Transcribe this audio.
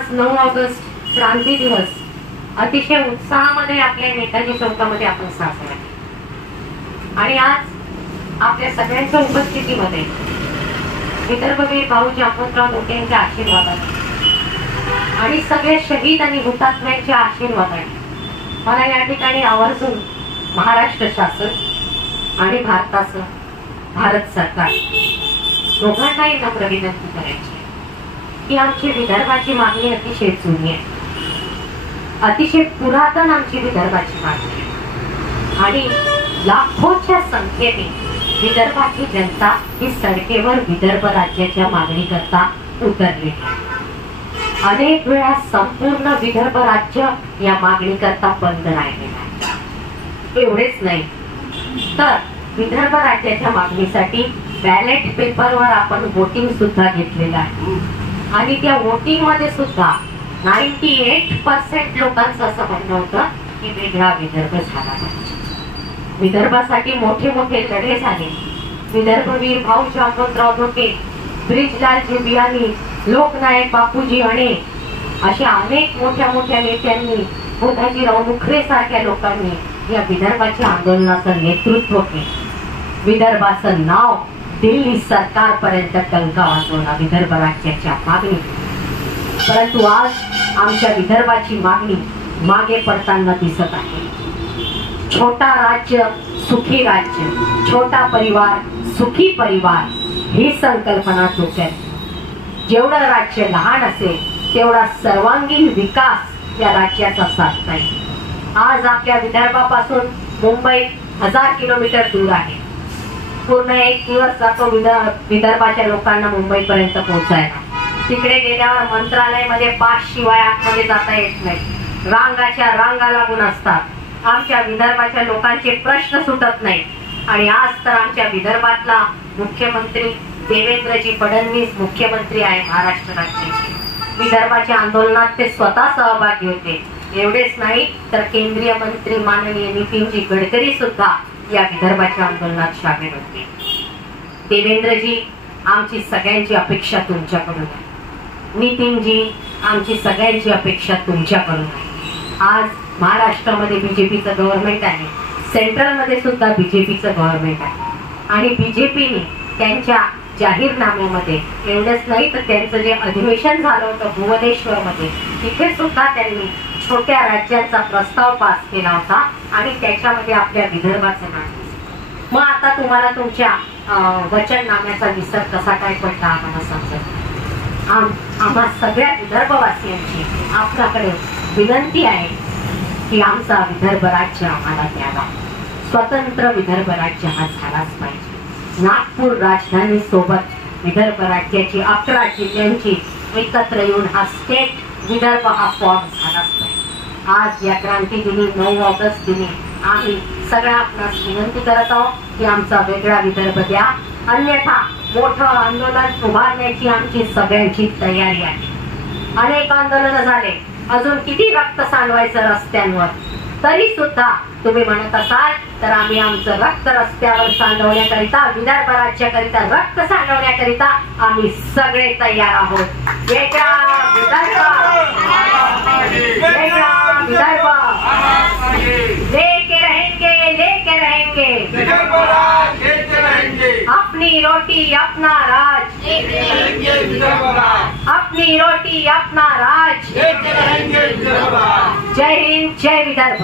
आज 9 ऑगस्ट क्रांती दिवस अतिशय उत्साहामध्ये आपल्या नेताजी चौकामध्ये आपण साजरा केला आणि आज आपल्या सगळ्यांच्या उपस्थितीमध्ये विदर्भवीर भाऊ जामवंतराव लोटे यांच्या आशीर्वादाने आणि सगळे शहीद आणि हुतात्म्यांच्या आशीर्वादाने मला या ठिकाणी आवर्जून महाराष्ट्र शासन आणि भारत सरकार दोघांनाही नम्र विनंती करायची की आमची विदर्भाची मागणी अतिशय जुनी आहे, अतिशय पुरातन आमची विदर्भाची मागणी आहे आणि लाखोच्या संख्येने विदर्भाची जनता ही सडकेवर विदर्भ राज्याच्या मागणी करता उतरलेली आहे। अनेक वेळा संपूर्ण विदर्भ राज्य या मागणी करता बंद राहिलेलं आहे। एवढेच नाही तर विदर्भ राज्याच्या मागणीसाठी बॅलेट पेपरवर आपण वोटिंग सुद्धा घेतलेलं आहे आणि त्या वोटिंग मध्ये सुद्धा 98% लोकांचं असं म्हणणं होतं की वेगळा विदर्भ झाला पाहिजे। विदर्भासाठी मोठे मोठे लढे झाले। विदर्भवीर भाऊ जामवंतराव लोटे, ब्रिजलालजी बियाणी, लोकनायक बापूजी अणे अशा अनेक मोठ्या मोठ्या नेत्यांनी, गोदाजीराव मुखरे सारख्या लोकांनी या विदर्भाच्या आंदोलनाचं नेतृत्व केलं। विदर्भाचं नाव दिल्ली सरकारपर्यंत टंका वाजवला विदर्भ राज्याच्या मागणी। परंतु आज आमच्या विदर्भाची मागणी मागे पडताना दिसत आहे। छोटा राज्य सुखी राज्य, छोटा परिवार सुखी परिवार ही संकल्पना डोक्यात जेवढं राज्य लहान असेल तेवढा सर्वांगीण विकास या राज्याचा साधता येईल। आज आपल्या विदर्भापासून मुंबई 1000 किलोमीटर दूर आहे। पूर्ण एक दिवस जातो विदर्भाच्या लोकांना मुंबईपर्यंत पोहोचायला। तिकडे गेल्यावर मंत्रालयामध्ये पास शिवाय आतमध्ये जाता येत नाही, रांगाच्या रांगा लागून असतात। आमच्या विदर्भाच्या लोकांचे प्रश्न सुटत नाही आणि आज तर आमच्या विदर्भातला मुख्यमंत्री देवेंद्रजी फडणवीस मुख्यमंत्री आहे महाराष्ट्र राज्याचे। विदर्भाच्या आंदोलनात ते स्वतः सहभागी होते। एवढेच नाही तर केंद्रीय मंत्री माननीय नितीनजी गडकरी सुद्धा या विदर्भाच्या आंदोलनात सामील होते। देवेंद्रजी, आमची सगळ्यांची अपेक्षा तुमच्याकडून आहे। नितीनजी, आमची सगळ्यांची अपेक्षा तुमच्याकडून आहे। आज महाराष्ट्रामध्ये बीजेपीचं गव्हर्नमेंट आहे, सेंट्रल मध्ये सुद्धा बीजेपीचं गव्हर्नमेंट आहे आणि बीजेपीने त्यांच्या जाहीरनाम्यामध्ये एवढंच नाही तर त्यांचं जे अधिवेशन झालं होतं भुवनेश्वर मध्ये तिथे सुद्धा त्यांनी छोट्या राज्यांचा प्रस्ताव पास केला होता आणि त्याच्यामध्ये आपल्या विदर्भाचं नाव। मग आता तुम्हाला तुमच्या वचननाम्याचा विसर कसा काय पडला आम्हाला समजत। आम्हा सगळ्या विदर्भवासियांची आपल्याकडे विनंती आहे की आमचा विदर्भ राज्य आम्हाला द्यावा। स्वतंत्र विदर्भ राज्य हा झालाच पाहिजे। नागपूर राजधानी सोबत विदर्भ राज्याची 11 जिल्ह्यांची एकत्र येऊन हा स्टेट विदर्भ हा फॉर्म झालाच पाहिजे। आज या क्रांती दिनी 9 ऑगस्ट दिनी आम्ही सगळ्या आपणास विनंती करत आहोत की आमचा वेगळा विदर्भ द्या, अन्यथा मोठं आंदोलन उभारण्याची आमची सगळ्यांची तयारी आहे। अनेक आंदोलन झाले, अजून किती रक्त सांडवायचं रस्त्यांवर, तरी सुद्धा तुम्ही म्हणत असाल तर आम्ही आमचं रक्त रस्त्यावर सांडवण्याकरिता, विदर्भ राज्याकरिता रक्त सांडवण्याकरिता आम्ही सगळे तयार आहोत। वेगळा विदर्भ, वेगळा विदर्भ लेके रहेंगे, अपनी रोटी अपना राज, अपनी रोटी अपना राज। जय हिंद, जय विदर्भ।